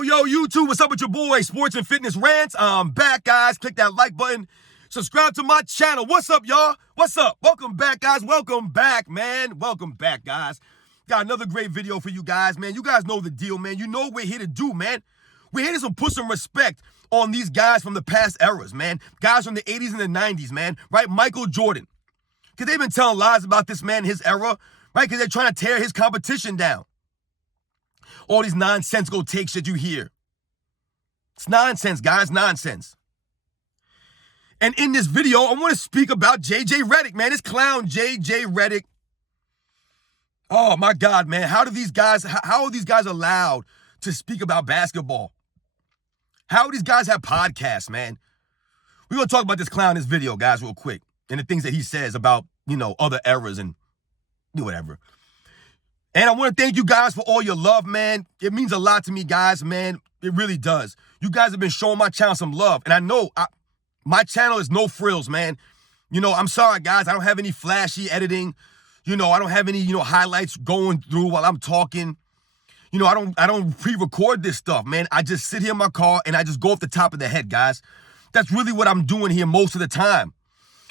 Yo, YouTube, what's up with your boy? Sports and Fitness Rants. I'm back, guys. Click that like button. Subscribe to my channel. What's up, y'all? What's up? Welcome back, guys. Welcome back, man. Welcome back, guys. Got another great video for you guys, man. You guys know the deal, man. You know what we're here to do, man. We're here to put some respect on these guys from the past eras, man. Guys from the 80s and the 90s, man. Right? Michael Jordan. Because they've been telling lies about this man, his era, right? Because they're trying to tear his competition down. All these nonsensical takes that you hear. It's nonsense, guys, nonsense. And in this video, I want to speak about J.J. Redick, man. This clown, J.J. Redick. Oh, my God, man. How are these guys allowed to speak about basketball? How do these guys have podcasts, man? We're going to talk about this clown in this video, guys, real quick. And the things that he says about, other eras and whatever. And I want to thank you guys for all your love, man. It means a lot to me, guys, man. It really does. You guys have been showing my channel some love. And I know my channel is no frills, man. I'm sorry, guys. I don't have any flashy editing. I don't have any, highlights going through while I'm talking. I don't pre-record this stuff, man. I just sit here in my car and I just go off the top of the head, guys. That's really what I'm doing here most of the time.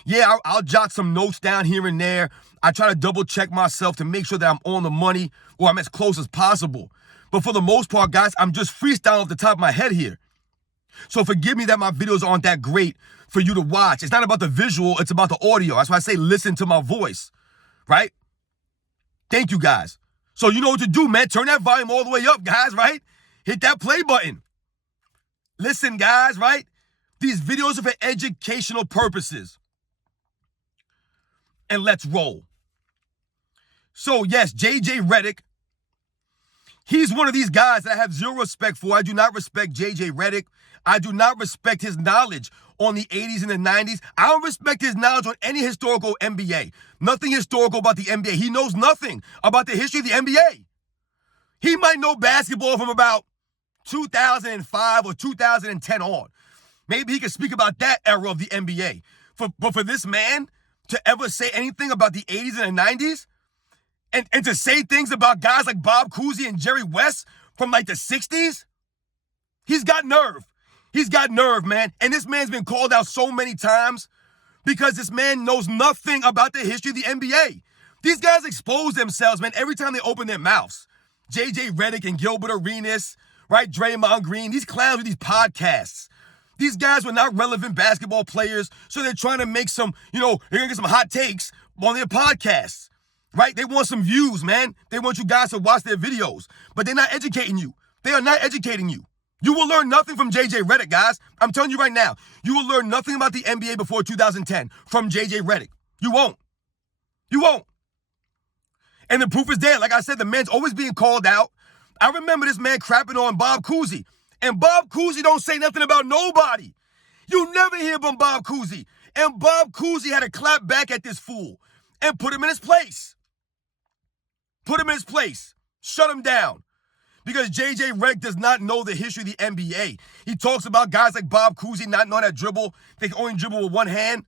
Yeah, I'll jot some notes down here and there. I try to double check myself to make sure that I'm on the money or I'm as close as possible. But for the most part, guys, I'm just freestyling off the top of my head here. So forgive me that my videos aren't that great for you to watch. It's not about the visual, it's about the audio. That's why I say listen to my voice, right? Thank you, guys. So you know what to do, man. Turn that volume all the way up, guys, right? Hit that play button. Listen, guys, right? These videos are for educational purposes. And let's roll. So, yes, J.J. Redick. He's one of these guys that I have zero respect for. I do not respect J.J. Redick. I do not respect his knowledge on the 80s and the 90s. I don't respect his knowledge on any historical NBA. Nothing historical about the NBA. He knows nothing about the history of the NBA. He might know basketball from about 2005 or 2010 on. Maybe he can speak about that era of the NBA. But for this man to ever say anything about the 80s and the 90s, and to say things about guys like Bob Cousy and Jerry West from like the 60s, he's got nerve. He's got nerve, man. And this man's been called out so many times because this man knows nothing about the history of the NBA. These guys expose themselves, man, every time they open their mouths. J.J. Redick and Gilbert Arenas, right? Draymond Green, these clowns with these podcasts. These guys were not relevant basketball players, so they're trying to make some, they're going to get some hot takes on their podcasts, right? They want some views, man. They want you guys to watch their videos, but they're not educating you. They are not educating you. You will learn nothing from J.J. Redick, guys. I'm telling you right now. You will learn nothing about the NBA before 2010 from J.J. Redick. You won't. You won't. And the proof is there. Like I said, the man's always being called out. I remember this man crapping on Bob Cousy. And Bob Cousy don't say nothing about nobody. You never hear from Bob Cousy. And Bob Cousy had to clap back at this fool and put him in his place. Put him in his place. Shut him down. Because J.J. Redick does not know the history of the NBA. He talks about guys like Bob Cousy not knowing how to dribble. They can only dribble with one hand.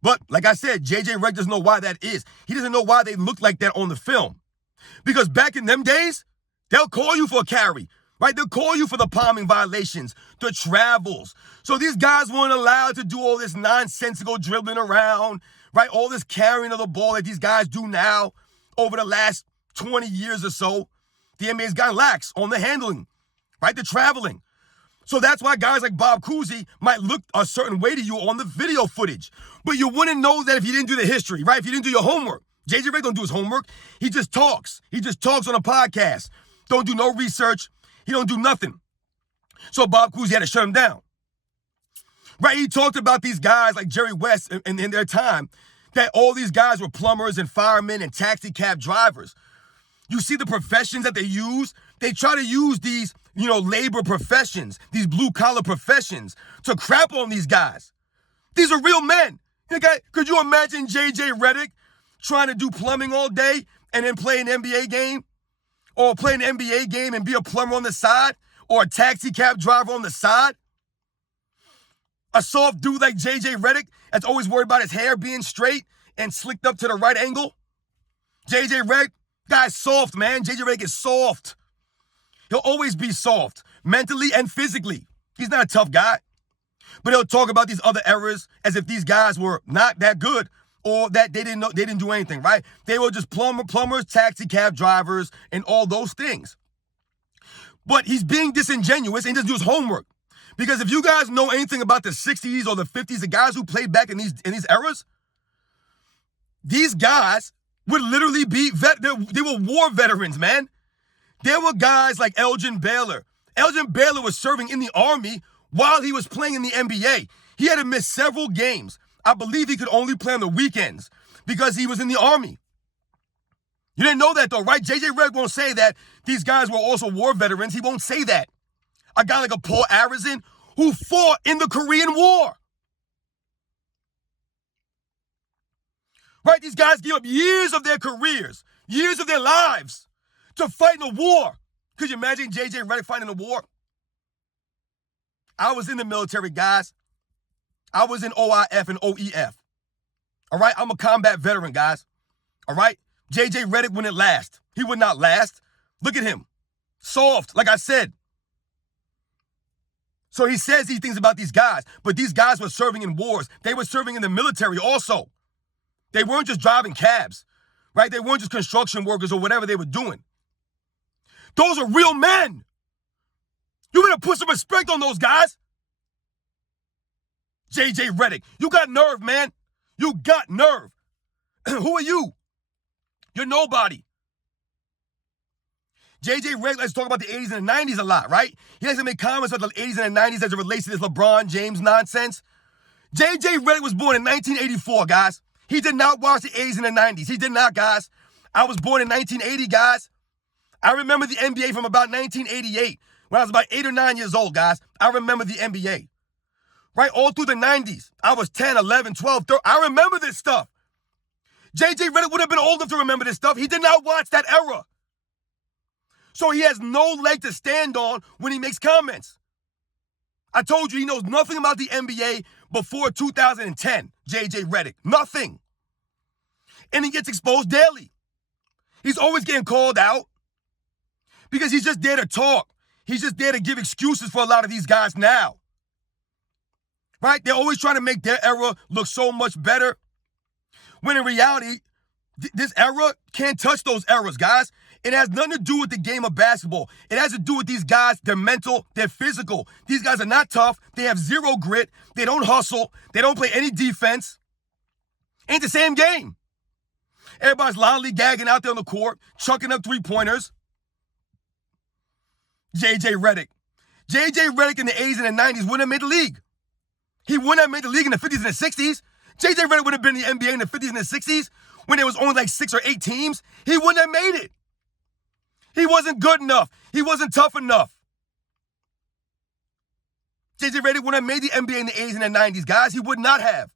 But like I said, J.J. Redick doesn't know why that is. He doesn't know why they look like that on the film. Because back in them days, they'll call you for a carry, right? They'll call you for the palming violations, the travels. So these guys weren't allowed to do all this nonsensical dribbling around, right? All this carrying of the ball that these guys do now over the last 20 years or so. The NBA's gotten lax on the handling, right? The traveling. So that's why guys like Bob Cousy might look a certain way to you on the video footage. But you wouldn't know that if you didn't do the history, right? If you didn't do your homework. J.J. Redick don't do his homework. He just talks. He just talks on a podcast. Don't do no research. He don't do nothing. So Bob Cousy had to shut him down. Right? He talked about these guys like Jerry West in their time, that all these guys were plumbers and firemen and taxi cab drivers. You see the professions that they use? They try to use these, labor professions, these blue-collar professions to crap on these guys. These are real men. Okay? Could you imagine J.J. Redick trying to do plumbing all day and then play an NBA game? Or play an NBA game and be a plumber on the side? Or a taxi cab driver on the side? A soft dude like J.J. Redick that's always worried about his hair being straight and slicked up to the right angle? J.J. Redick Guy's soft, man. JJ Redick is soft. He'll always be soft, mentally and physically. He's not a tough guy. But he'll talk about these other errors as if these guys were not that good or that they didn't do anything, right? They were just plumbers, taxi cab drivers, and all those things. But he's being disingenuous and he doesn't do his homework. Because if you guys know anything about the 60s or the 50s, the guys who played back in these eras, these guys would literally be, they were war veterans, man. There were guys like Elgin Baylor. Elgin Baylor was serving in the Army while he was playing in the NBA. He had to miss several games. I believe he could only play on the weekends because he was in the Army. You didn't know that though, right? JJ Redick won't say that these guys were also war veterans. He won't say that. A guy like a Paul Arizin who fought in the Korean War. Right? These guys give up years of their careers, years of their lives to fight in a war. Could you imagine JJ Redick fighting in a war? I was in the military, guys. I was in OIF and OEF. All right? I'm a combat veteran, guys. All right? JJ Redick wouldn't last. He would not last. Look at him. Soft, like I said. So he says these things about these guys, but these guys were serving in wars. They were serving in the military also. They weren't just driving cabs, right? They weren't just construction workers or whatever they were doing. Those are real men. You better put some respect on those guys. JJ Redick, you got nerve, man. You got nerve. Who are you? You're nobody. JJ Redick likes to talk about the 80s and the 90s a lot, right? He likes to make comments about the 80s and the 90s as it relates to this LeBron James nonsense. JJ Redick was born in 1984, guys. He did not watch the 80s and the 90s. He did not, guys. I was born in 1980, guys. I remember the NBA from about 1988, when I was about 8 or 9 years old, guys. I remember the NBA. Right? All through the 90s. I was 10, 11, 12, 13. I remember this stuff. JJ Redick would have been old enough to remember this stuff. He did not watch that era. So he has no leg to stand on when he makes comments. I told you he knows nothing about the NBA before 2010, JJ Redick. Nothing. And he gets exposed daily. He's always getting called out because he's just there to talk. He's just there to give excuses for a lot of these guys now. Right? They're always trying to make their era look so much better. When in reality, this era can't touch those eras, guys. It has nothing to do with the game of basketball. It has to do with these guys, their mental, their physical. These guys are not tough. They have zero grit. They don't hustle. They don't play any defense. Ain't the same game. Everybody's lollygagging out there on the court, chucking up three-pointers. JJ Redick. JJ Redick in the 80s and the 90s wouldn't have made the league. He wouldn't have made the league in the 50s and the 60s. JJ Redick would have been in the NBA in the 50s and the 60s when there was only like 6 or 8 teams. He wouldn't have made it. He wasn't good enough. He wasn't tough enough. JJ Redick wouldn't have made the NBA in the 80s and the 90s, guys. He would not have.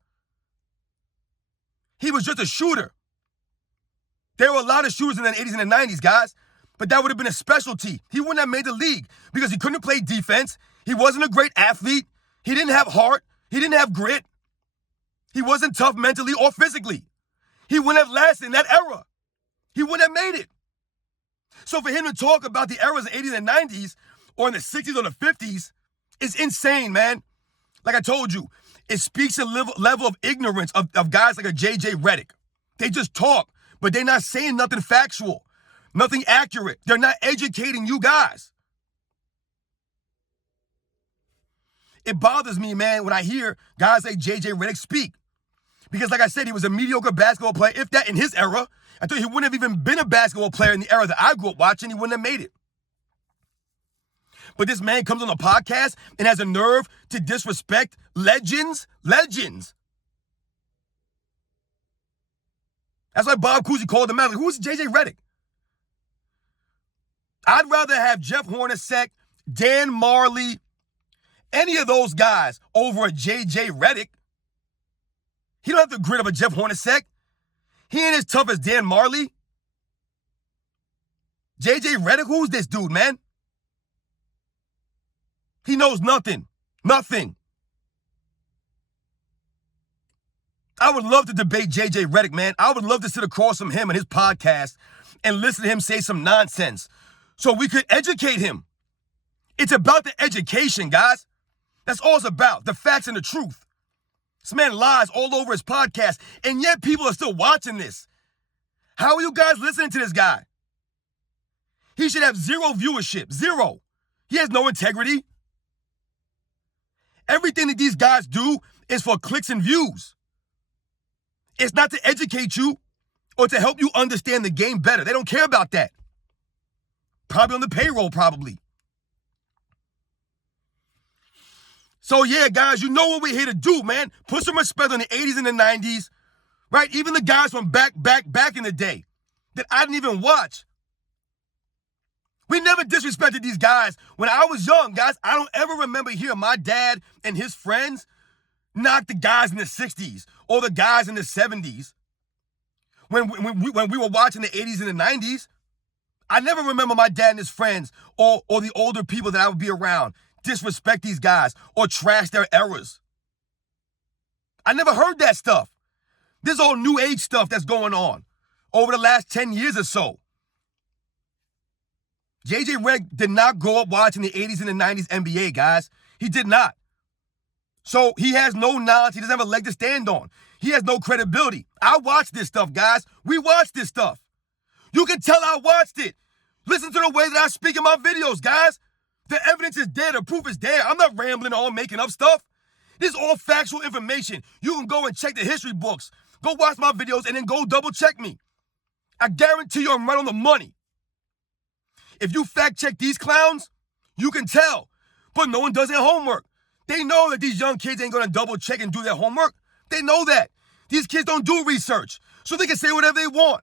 He was just a shooter. There were a lot of shooters in the 80s and the 90s, guys, but that would have been a specialty. He wouldn't have made the league because he couldn't play defense. He wasn't a great athlete. He didn't have heart. He didn't have grit. He wasn't tough mentally or physically. He wouldn't have lasted in that era. He wouldn't have made it. So for him to talk about the eras of the 80s and 90s or in the 60s or the 50s is insane, man. Like I told you, it speaks a level of ignorance of guys like a JJ Redick. They just talk, but they're not saying nothing factual, nothing accurate. They're not educating you guys. It bothers me, man, when I hear guys like JJ Redick speak. Because like I said, he was a mediocre basketball player, if that in his era. I thought he wouldn't have even been a basketball player in the era that I grew up watching. He wouldn't have made it. But this man comes on a podcast and has a nerve to disrespect legends. Legends. That's why Bob Cousy called him out. Like, who's JJ Redick? I'd rather have Jeff Hornacek, Dan Marley, any of those guys over a JJ Redick. He don't have the grit of a Jeff Hornacek. He ain't as tough as Dan Marley. JJ Redick, who's this dude, man? He knows nothing. Nothing. I would love to debate JJ Redick, man. I would love to sit across from him and his podcast and listen to him say some nonsense so we could educate him. It's about the education, guys. That's all it's about, the facts and the truth. This man lies all over his podcast, and yet people are still watching this. How are you guys listening to this guy? He should have zero viewership, zero. He has no integrity. Everything that these guys do is for clicks and views. It's not to educate you or to help you understand the game better. They don't care about that. Probably on the payroll, probably. So yeah, guys, you know what we're here to do, man. Put some respect on the 80s and the 90s, right? Even the guys from back in the day that I didn't even watch. We never disrespected these guys. When I was young, guys, I don't ever remember hearing my dad and his friends knock the guys in the 60s or the guys in the 70s. When we were watching the 80s and the 90s, I never remember my dad and his friends or the older people that I would be around disrespect these guys or trash their errors. I never heard that stuff. This all new age stuff that's going on over the last 10 years or so. JJ Redick did not grow up watching the 80s and the 90s NBA, guys. He did not. So he has no knowledge. He doesn't have a leg to stand on. He has no credibility. I watch this stuff, guys. We watch this stuff. You can tell I watched it. Listen to the way that I speak in my videos, guys. The evidence is there. The proof is there. I'm not rambling on making up stuff. This is all factual information. You can go and check the history books. Go watch my videos and then go double check me. I guarantee you I'm right on the money. If you fact check these clowns, you can tell. But no one does their homework. They know that these young kids ain't going to double check and do their homework. They know that. These kids don't do research, so they can say whatever they want.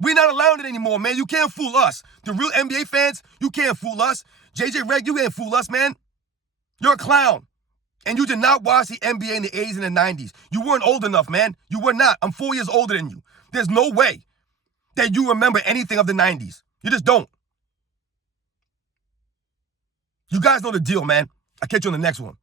We're not allowing it anymore, man. You can't fool us. The real NBA fans, you can't fool us. JJ Redick, you can't fool us, man. You're a clown. And you did not watch the NBA in the 80s and the 90s. You weren't old enough, man. You were not. I'm 4 years older than you. There's no way that you remember anything of the 90s. You just don't. You guys know the deal, man. I'll catch you on the next one.